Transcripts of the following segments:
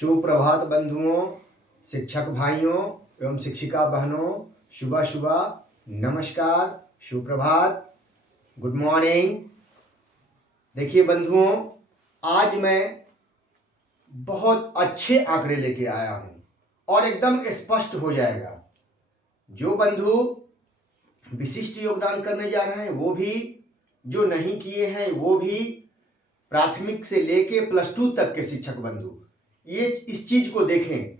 सुप्रभात बंधुओं, शिक्षक भाइयों एवं शिक्षिका बहनों, सुबह सुबह नमस्कार, सुप्रभात, गुड मॉर्निंग। देखिए बंधुओं, आज मैं बहुत अच्छे आंकड़े लेके आया हूं और एकदम स्पष्ट हो जाएगा। जो बंधु विशिष्ट योगदान करने जा रहे हैं वो भी, जो नहीं किए हैं वो भी, प्राथमिक से लेके +2 तक के शिक्षक बंधु ये इस चीज को देखें।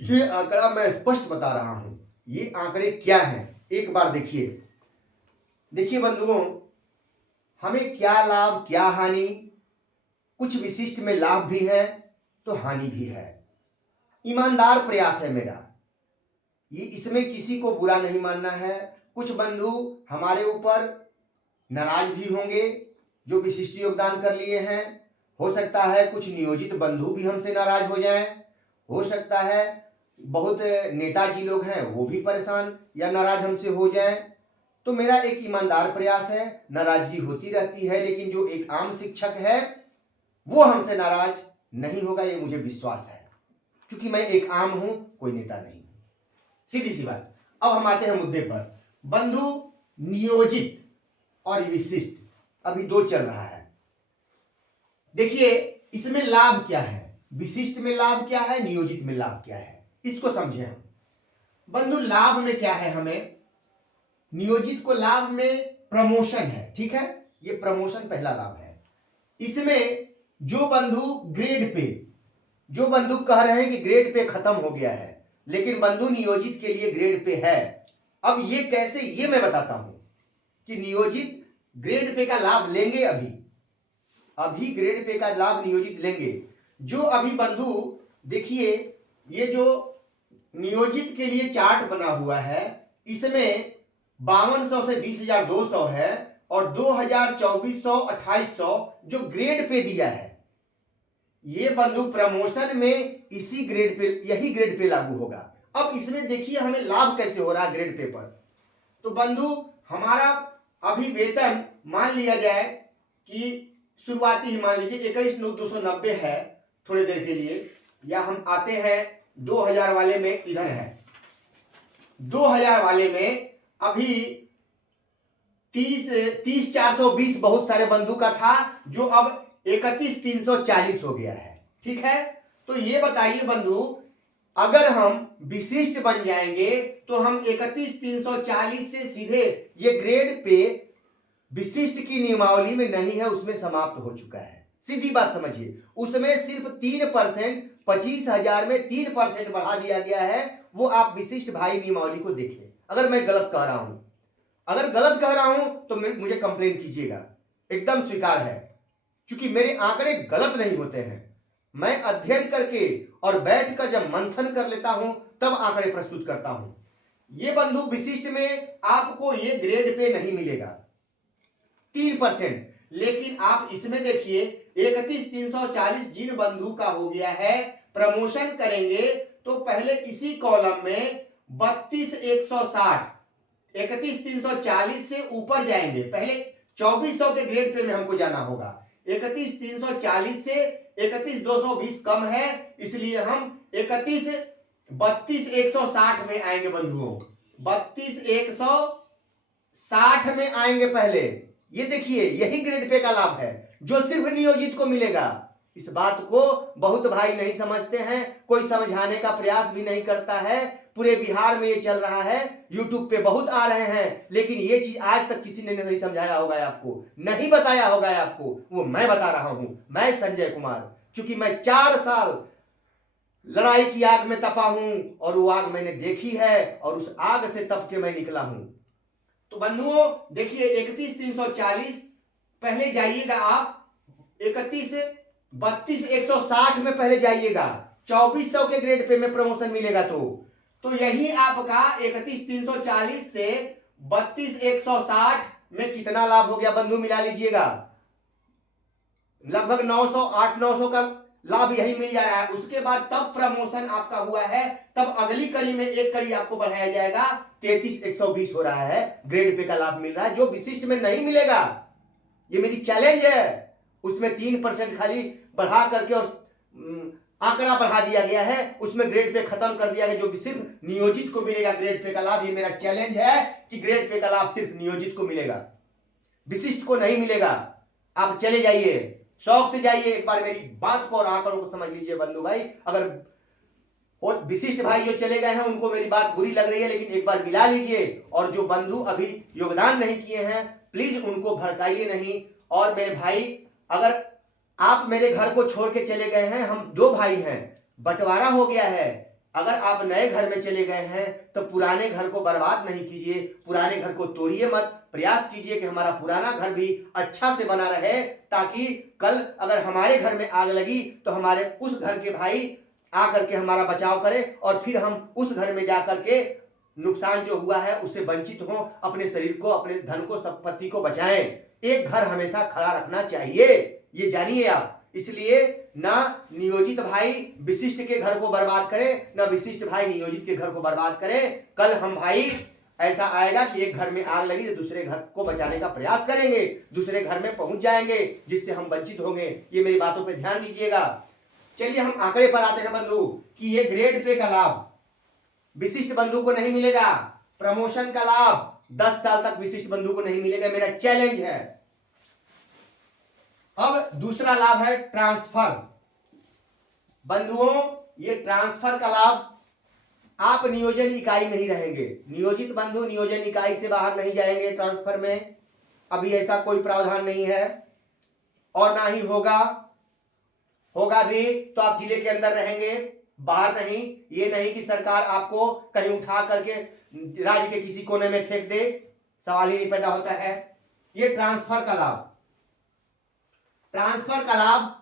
ये आंकड़ा मैं स्पष्ट बता रहा हूं। ये आंकड़े क्या हैं एक बार देखिए बंधुओं, हमें क्या लाभ क्या हानि, कुछ विशिष्ट में लाभ भी है तो हानि भी है। ईमानदार प्रयास है मेरा, ये इसमें किसी को बुरा नहीं मानना है। कुछ बंधु हमारे ऊपर नाराज भी होंगे जो विशिष्ट योगदान कर लिए हैं। हो सकता है कुछ नियोजित बंधु भी हमसे नाराज हो जाएं। हो सकता है बहुत नेताजी लोग हैं वो भी परेशान या नाराज हमसे हो जाएं। तो मेरा एक ईमानदार प्रयास है, नाराजगी होती रहती है, लेकिन जो एक आम शिक्षक है वो हमसे नाराज नहीं होगा, ये मुझे विश्वास है, क्योंकि मैं एक आम हूं, कोई नेता नहीं। सीधी सी बात। अब हम आते हैं मुद्दे पर। बंधु, नियोजित और विशिष्ट अभी दो चल रहा है। देखिए इसमें लाभ क्या है, विशिष्ट में लाभ क्या है, नियोजित में लाभ क्या है, इसको समझे हम। बंधु, लाभ में क्या है, हमें नियोजित को लाभ में प्रमोशन है, ठीक है, ये प्रमोशन पहला लाभ है। इसमें जो बंधु ग्रेड पे, जो बंधु कह रहे हैं कि ग्रेड पे खत्म हो गया है, लेकिन बंधु नियोजित के लिए ग्रेड पे है। अब ये कैसे, ये मैं बताता हूं कि नियोजित ग्रेड पे का लाभ लेंगे। अभी ग्रेड पे का लाभ नियोजित लेंगे। जो अभी बंधु देखिए, ये जो नियोजित के लिए चार्ट बना हुआ है, इसमें 5200 से 20,200 है और 2000, 2400, 2800 जो ग्रेड पे दिया है, ये बंधु प्रमोशन में इसी ग्रेड पे, यही ग्रेड पे लागू होगा। अब इसमें देखिए हमें लाभ कैसे हो रहा है ग्रेड पे पर। तो बंधु, हमारा अभी वेतन मान लिया जाए कि शुरुआती ही मान लीजिए 21,290 है थोड़ी देर के लिए, या हम आते हैं 2000 वाले में, इधर है 2000 वाले में अभी 30,420 बहुत सारे बंधु का था, जो अब 31,340 हो गया है, ठीक है। तो ये बताइए बंधु, अगर हम विशिष्ट बन जाएंगे तो हम 31,340 से सीधे ये ग्रेड पे विशिष्ट की नियमावली में नहीं है, उसमें समाप्त हो चुका है। सीधी बात समझिए, उसमें सिर्फ 3%, 25,000 में 3% बढ़ा दिया गया है। वो आप विशिष्ट भाई नियमावली को देखें। अगर मैं गलत कह रहा हूं, अगर गलत कह रहा हूं तो मुझे कंप्लेन कीजिएगा, एकदम स्वीकार है, क्योंकि मेरे आंकड़े गलत नहीं होते हैं। मैं अध्ययन करके और बैठकर जब मंथन कर लेता हूं तब आंकड़े प्रस्तुत करता हूं। ये बंधु विशिष्ट में आपको ये ग्रेड पे नहीं मिलेगा 3%, लेकिन आप इसमें देखिए 31,340 जिन बंधु का हो गया है, प्रमोशन करेंगे तो पहले इसी कॉलम में 32,160, 31,340 से ऊपर जाएंगे। पहले 2400 के ग्रेड पे में हमको जाना होगा। 31,340 से 31,220 कम है, इसलिए हम 32,160 में आएंगे बंधुओं, 32,160 में आएंगे पहले। ये देखिए यही ग्रेड पे का लाभ है जो सिर्फ नियोजित को मिलेगा। इस बात को बहुत भाई नहीं समझते हैं, कोई समझाने का प्रयास भी नहीं करता है। पूरे बिहार में ये चल रहा है, यूट्यूब पे बहुत आ रहे हैं, लेकिन ये चीज आज तक किसी ने नहीं समझाया होगा आपको, नहीं बताया होगा आपको। वो मैं बता रहा हूं, मैं संजय कुमार, क्योंकि मैं 4 साल लड़ाई की आग में तपा हूं और वो आग मैंने देखी है और उस आग से तप के मैं निकला हूं। तो बंधुओं देखिए 31,340 पहले जाइएगा आप, 32,160 में पहले जाइएगा, 2400 के ग्रेड पे में प्रमोशन मिलेगा। तो यही आपका 31,340 से 32,160 में कितना लाभ हो गया बंधु, मिला लीजिएगा, लगभग 900, 800-900 का लाभ यही मिल जा रहा है। उसके बाद तब प्रमोशन आपका हुआ है, तब अगली कड़ी में एक कड़ी आपको बढ़ाया जाएगा, 33,120 हो रहा है, ग्रेड पे का लाभ मिल रहा है, जो विशिष्ट में नहीं मिलेगा। ये मेरी चैलेंज है। उसमें 3% खाली बढ़ा करके और आंकड़ा बढ़ा दिया गया है, उसमें ग्रेड पे खत्म कर दिया गया, जो सिर्फ नियोजित को मिलेगा ग्रेड पे का लाभ। ये मेरा चैलेंज है कि ग्रेड पे का लाभ सिर्फ नियोजित को मिलेगा, विशिष्ट को नहीं मिलेगा। आप चले जाइए, शौक से जाइए, एक बार मेरी बात को और आंकड़ों को समझ लीजिए बंधु भाई। अगर विशिष्ट भाई जो चले गए हैं उनको मेरी बात बुरी लग रही है, लेकिन एक बार मिला लीजिए। और जो बंधु अभी योगदान नहीं किए हैं प्लीज उनको भड़काइए नहीं। और मेरे भाई, अगर आप मेरे घर को छोड़ के चले गए हैं, हम 2 भाई हैं, बंटवारा हो गया है, अगर आप नए घर में चले गए हैं तो पुराने घर को बर्बाद नहीं कीजिए, पुराने घर को तोड़िए मत। प्रयास कीजिए कि हमारा पुराना घर भी अच्छा से बना रहे, ताकि कल अगर हमारे घर में आग लगी तो हमारे उस घर के भाई आकर के हमारा बचाव करें और फिर हम उस घर में जाकर के नुकसान जो हुआ है उससे वंचित हो, अपने शरीर को, अपने धन को, संपत्ति को बचाएं। एक घर हमेशा खड़ा रखना चाहिए, ये जानिए आप। इसलिए ना नियोजित भाई विशिष्ट के घर को बर्बाद करें, ना विशिष्ट भाई नियोजित के घर को बर्बाद करें। कल हम भाई ऐसा आएगा कि एक घर में आग लगी तो दूसरे घर को बचाने का प्रयास करेंगे, दूसरे घर में पहुंच जाएंगे, जिससे हम वंचित होंगे। ये मेरी बातों पे ध्यान दीजिएगा। चलिए हम आंकड़े पर आते हैं बंधु, कि ये ग्रेड पे का लाभ विशिष्ट बंधु को नहीं मिलेगा, प्रमोशन का लाभ 10 साल तक विशिष्ट बंधु को नहीं मिलेगा, मेरा चैलेंज है। अब दूसरा लाभ है ट्रांसफर। बंधुओं, ये ट्रांसफर का लाभ, आप नियोजन इकाई में ही रहेंगे, नियोजित बंधु नियोजन इकाई से बाहर नहीं जाएंगे ट्रांसफर में, अभी ऐसा कोई प्रावधान नहीं है और ना ही होगा भी तो आप जिले के अंदर रहेंगे, बाहर नहीं। ये नहीं कि सरकार आपको कहीं उठा करके राज्य के किसी कोने में फेंक दे, सवाल ही नहीं पैदा होता है। ये ट्रांसफर का लाभ, ट्रांसफर का लाभ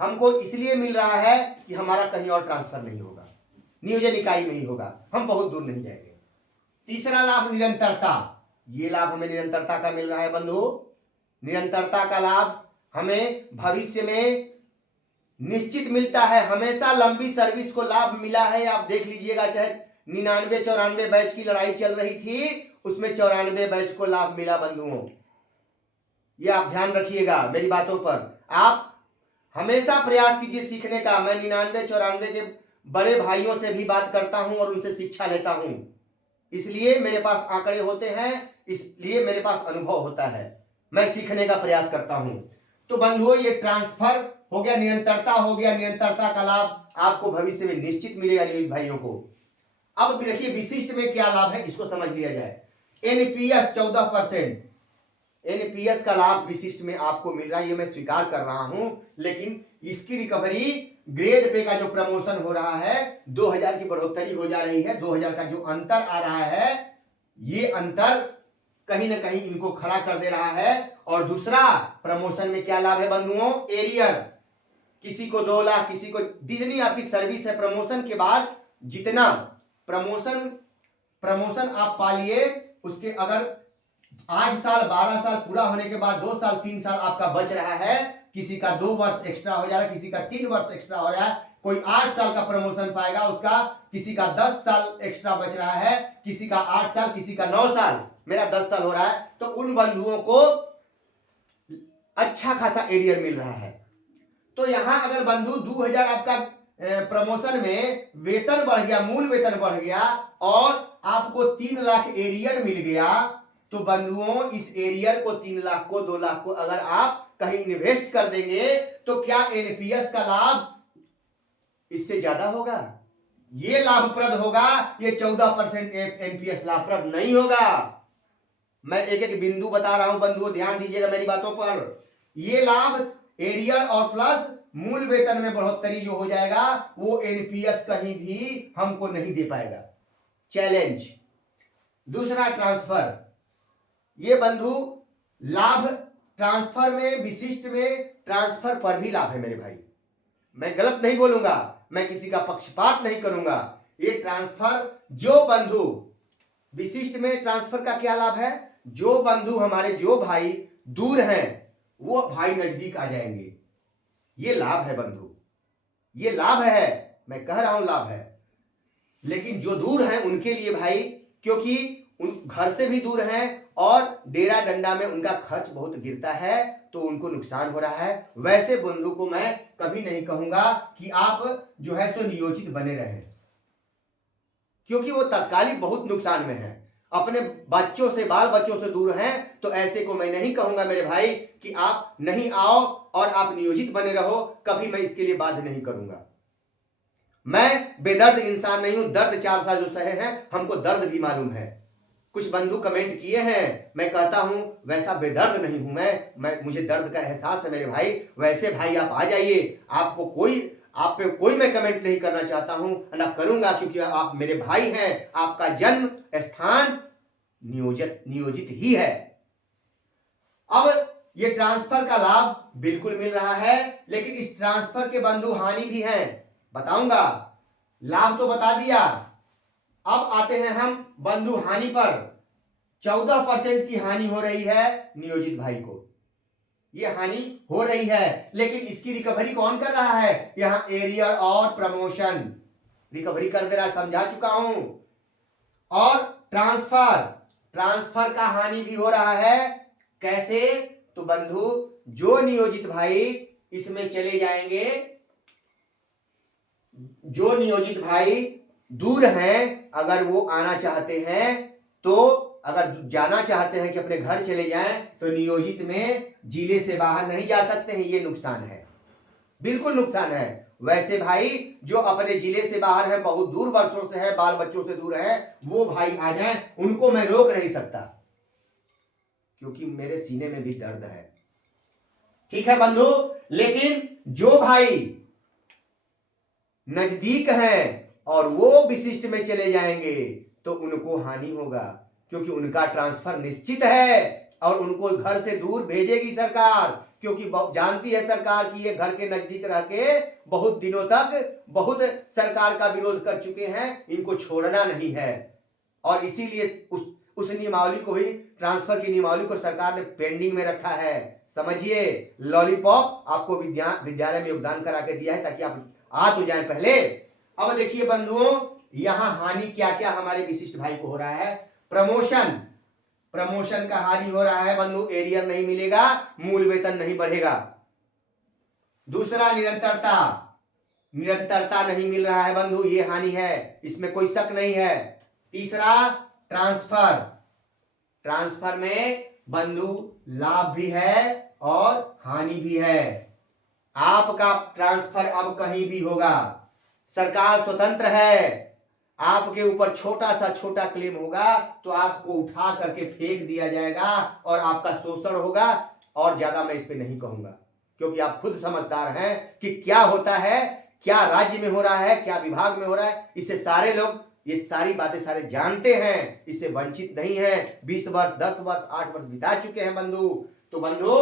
हमको इसलिए मिल रहा है कि हमारा कहीं और ट्रांसफर नहीं होगा, नियोजन इकाई में ही होगा, हम बहुत दूर नहीं जाएंगे। तीसरा लाभ निरंतरता, ये लाभ हमें निरंतरता का मिल रहा है बंधु। निरंतरता का लाभ हमें भविष्य में निश्चित मिलता है, हमेशा लंबी सर्विस को लाभ मिला है। आप देख लीजिएगा, चाहे 99-94 बैच की लड़ाई चल रही थी, उसमें 94 बैच को लाभ मिला बंधुओं। ये आप ध्यान रखिएगा मेरी बातों पर। आप हमेशा प्रयास कीजिए सीखने का। मैं 99-94 के बड़े भाइयों से भी बात करता हूं और उनसे शिक्षा लेता हूं, इसलिए मेरे पास आंकड़े होते हैं, इसलिए मेरे पास अनुभव होता है, मैं सीखने का प्रयास करता हूं। तो बंधुओं, ये ट्रांसफर हो गया, निरंतरता हो गया। निरंतरता का लाभ आपको भविष्य में निश्चित मिलेगा नियोजित भाइयों को। अब देखिए विशिष्ट में क्या लाभ है, इसको समझ लिया जाए। एनपीएस 14%, एनपीएस का लाभ विशिष्ट में आपको मिल रहा है, ये मैं स्वीकार कर रहा हूं, लेकिन इसकी रिकवरी ग्रेड पे का जो प्रमोशन हो रहा है, 2000 की बढ़ोतरी हो जा रही है, 2000 का जो अंतर आ रहा है, ये अंतर कहीं ना कहीं इनको खड़ा कर दे रहा है। और दूसरा, प्रमोशन में क्या लाभ है बंधुओं, एरियर, किसी को 2 लाख, किसी को, जितनी आपकी सर्विस है प्रमोशन के बाद, जितना प्रमोशन आप पालिए, उसके अगर 8 साल 12 साल पूरा होने के बाद 2 साल 3 साल आपका बच रहा है, किसी का 2 वर्ष एक्स्ट्रा हो जा रहा है, किसी का 3 वर्ष एक्स्ट्रा हो रहा है, कोई 8 साल का प्रमोशन पाएगा, उसका किसी का 10 साल एक्स्ट्रा बच रहा है, किसी का 8 साल, किसी का 9 साल, मेरा 10 साल हो रहा है, तो उन बंधुओं को अच्छा खासा एरियर मिल रहा है। तो यहां अगर बंधु 2000 आपका प्रमोशन में वेतन बढ़ गया, मूल वेतन बढ़ गया और आपको 3 लाख एरियर मिल गया, तो बंधुओं इस एरियर को 3 लाख को 2 लाख को अगर आप कहीं इन्वेस्ट कर देंगे, तो क्या एनपीएस का लाभ इससे ज्यादा होगा? ये लाभप्रद होगा, ये 14% एनपीएस लाभप्रद नहीं होगा। मैं एक एक बिंदु बता रहा हूं बंधुओं, ध्यान दीजिएगा मेरी बातों पर। ये लाभ एरियर और प्लस मूल वेतन में बढ़ोतरी जो हो जाएगा, वो एनपीएस कहीं भी हमको नहीं दे पाएगा, चैलेंज। दूसरा, ट्रांसफर, ये बंधु लाभ ट्रांसफर में, विशिष्ट में ट्रांसफर पर भी लाभ है मेरे भाई, मैं गलत नहीं बोलूंगा, मैं किसी का पक्षपात नहीं करूंगा। ये ट्रांसफर, जो बंधु विशिष्ट में ट्रांसफर का क्या लाभ है, जो बंधु हमारे, जो भाई दूर हैं, वो भाई नजदीक आ जाएंगे, ये लाभ है बंधु, ये लाभ है, मैं कह रहा हूं लाभ है। लेकिन जो दूर हैं उनके लिए भाई, क्योंकि उन घर से भी दूर हैं और डेरा डंडा में उनका खर्च बहुत गिरता है, तो उनको नुकसान हो रहा है। वैसे बंधु को मैं कभी नहीं कहूंगा कि आप जो है सो नियोजित बने रहें, क्योंकि वो तत्कालिक बहुत नुकसान में है, अपने बच्चों से, बाल बच्चों से दूर हैं। तो ऐसे को मैं नहीं कहूंगा मेरे भाई कि आप नहीं आओ और आप नियोजित बने रहो, कभी मैं इसके लिए बाध्य नहीं करूंगा। मैं बेदर्द इंसान नहीं हूं, दर्द 4 साल जो सहे हैं हमको दर्द भी मालूम है। कुछ बंधु कमेंट किए हैं, मैं कहता हूं वैसा बेदर्द नहीं हूं मैं मुझे दर्द का एहसास है मेरे भाई। वैसे भाई आप आ जाइए, आप पे कोई मैं कमेंट नहीं करना चाहता हूं, ना करूंगा, क्योंकि आप मेरे भाई हैं। आपका जन्म स्थान नियोजित ही है। अब ये ट्रांसफर का लाभ बिल्कुल मिल रहा है, लेकिन इस ट्रांसफर के बंधु हानि भी हैं, बताऊंगा। लाभ तो बता दिया, अब आते हैं हम बंधु हानि पर। 14% की हानि हो रही है नियोजित भाई को, ये हानि हो रही है, लेकिन इसकी रिकवरी कौन कर रहा है? यहां एरियर और प्रमोशन रिकवरी कर दे रहा है, समझा चुका हूं। और ट्रांसफर का हानि भी हो रहा है। कैसे? तो बंधु जो नियोजित भाई इसमें चले जाएंगे, जो नियोजित भाई दूर हैं, अगर वो आना चाहते हैं, तो अगर जाना चाहते हैं कि अपने घर चले जाएं, तो नियोजित में जिले से बाहर नहीं जा सकते हैं। ये नुकसान है, बिल्कुल नुकसान है। वैसे भाई जो अपने जिले से बाहर है, बहुत दूर वर्षों से है, बाल बच्चों से दूर है, वो भाई आ जाएं, उनको मैं रोक नहीं सकता, क्योंकि मेरे सीने में भी दर्द है। ठीक है बंधु, लेकिन जो भाई नजदीक हैं और वो विशिष्ट में चले जाएंगे, तो उनको हानि होगा, क्योंकि उनका ट्रांसफर निश्चित है और उनको घर से दूर भेजेगी सरकार, क्योंकि जानती है सरकार कि ये घर के नजदीक रह के बहुत दिनों तक बहुत सरकार का विरोध कर चुके हैं, इनको छोड़ना नहीं है। और इसीलिए उस नियमावली को ही, ट्रांसफर की नियमावली को सरकार ने पेंडिंग में रखा है। समझिए, लॉलीपॉप आपको विद्यालय में योगदान करा के दिया है, ताकि आप आ तो जाए पहले। अब देखिए बंधुओं, यहां हानि क्या क्या हमारे विशिष्ट भाई को हो रहा है। प्रमोशन का हानि हो रहा है बंधु, एरियर नहीं मिलेगा, मूल वेतन नहीं बढ़ेगा। दूसरा, निरंतरता नहीं मिल रहा है बंधु, ये हानि है, इसमें कोई शक नहीं है। तीसरा, ट्रांसफर में बंधु लाभ भी है और हानि भी है। आपका ट्रांसफर अब कहीं भी होगा, सरकार स्वतंत्र है। आपके ऊपर छोटा क्लेम होगा तो आपको उठा करके फेंक दिया जाएगा और आपका शोषण होगा। और ज्यादा मैं इस पे नहीं कहूंगा, क्योंकि आप खुद समझदार हैं कि क्या होता है, क्या राज्य में हो रहा है, क्या विभाग में हो रहा है। इससे सारे लोग ये सारी बातें सारे जानते हैं, इससे वंचित नहीं है। 20 वर्ष, 10 वर्ष, 8 वर्ष बिता चुके हैं बंधु। तो बंधु,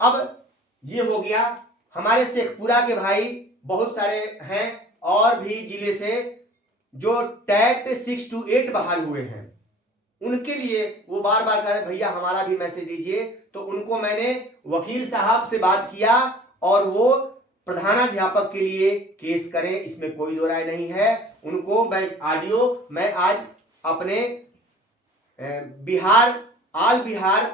अब ये हो गया। हमारे शेखपुरा के भाई बहुत सारे हैं, और भी जिले से जो टैट 6 to 8 बहाल हुए हैं, उनके लिए वो बार बार कह रहे भैया हमारा भी मैसेज दीजिए। तो उनको मैंने वकील साहब से बात किया और वो प्रधानाध्यापक के लिए केस करें, इसमें कोई दो राय नहीं है। उनको मैं आज अपने ऑल बिहार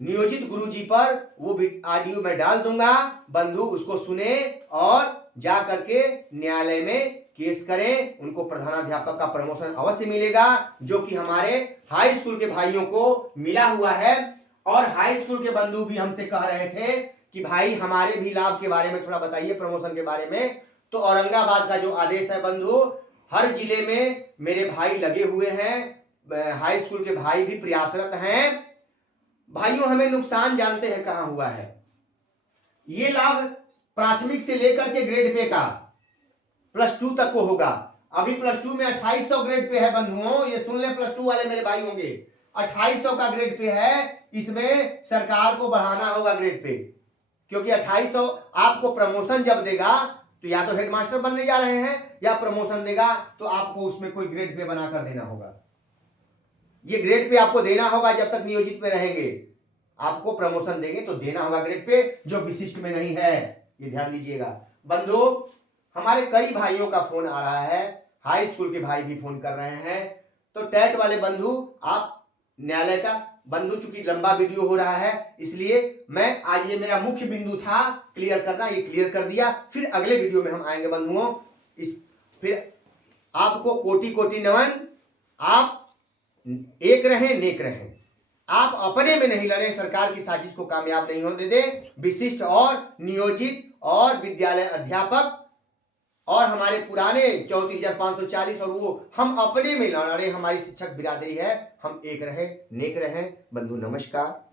नियोजित गुरुजी पर वो ऑडियो में डाल दूंगा। बंधु उसको सुने और जा करके न्यायालय में केस करें, उनको प्रधानाध्यापक का प्रमोशन अवश्य मिलेगा, जो कि हमारे हाई स्कूल के भाइयों को मिला हुआ है। और हाई स्कूल के बंधु भी हमसे कह रहे थे कि भाई हमारे भी लाभ के बारे में थोड़ा बताइए, प्रमोशन के बारे में। तो औरंगाबाद का जो आदेश है बंधु, हर जिले में मेरे भाई लगे हुए हैं, हाई स्कूल के भाई भी प्रयासरत हैं। भाइयों, हमें नुकसान जानते हैं कहां हुआ है। ये लाभ प्राथमिक से लेकर के ग्रेड पे का +2 तक को होगा। अभी +2 में 2800 ग्रेड पे है बंधुओं, ये सुन ले, +2 वाले मेरे भाई होंगे, 2800 का ग्रेड पे है। इसमें सरकार को बढ़ाना होगा ग्रेड पे, क्योंकि 2800 आपको प्रमोशन जब देगा तो या तो हेडमास्टर बनने जा रहे हैं, या प्रमोशन देगा तो आपको उसमें कोई ग्रेड पे बना कर देना होगा। ये ग्रेड पे आपको देना होगा, जब तक नियोजित में रहेंगे। आपको प्रमोशन देंगे तो देना होगा ग्रेड पे, जो विशिष्ट में नहीं है, ये ध्यान दीजिएगा बंधु। हमारे कई भाइयों का फोन आ रहा है, हाई स्कूल के भाई भी फोन कर रहे हैं। तो टैट वाले बंधु, आप न्यायालय का बंधु चूंकि लंबा वीडियो हो रहा है इसलिए मैं आज ये मेरा मुख्य बिंदु था क्लियर करना, ये क्लियर कर दिया। फिर अगले वीडियो में हम आएंगे बंधुओं। फिर आपको कोटि कोटि नमन। आप एक रहें, नेक रहें। आप अपने में नहीं लड़ें, सरकार की साजिश को कामयाब नहीं होने दें। विशिष्ट और नियोजित और विद्यालय अध्यापक और हमारे पुराने 34,540 और वो हम अपने में न लड़ें। हमारी शिक्षक बिरादरी है, हम एक रहें, नेक रहें। बंधु नमस्कार।